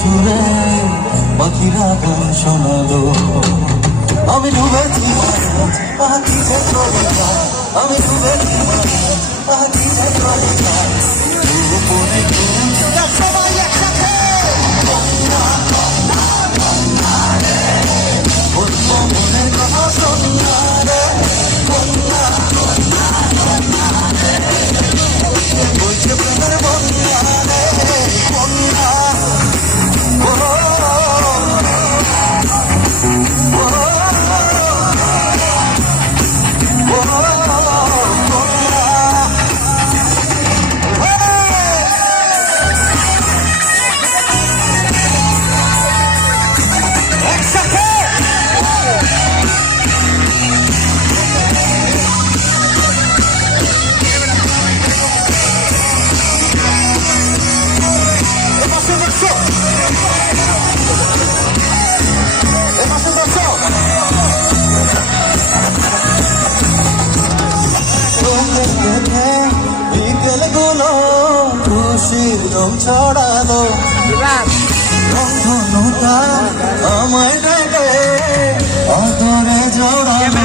সুরে পাখিরা গান শোনালো। আমি ডুবেছি পাখি যে চলে যায়, আমি ডুবেছি পাখি যে চলে যায়। উপরে সবাই একসাথে বলবো মনের কথা সন্ধ্যা রে, বন্যা বলছে প্রেমের বন্যা রে, বন্যা বিকেল গুলো খুশির রং ছড়ালো, রংধনুটা আমায় ডেকে অদরে জড়ালো।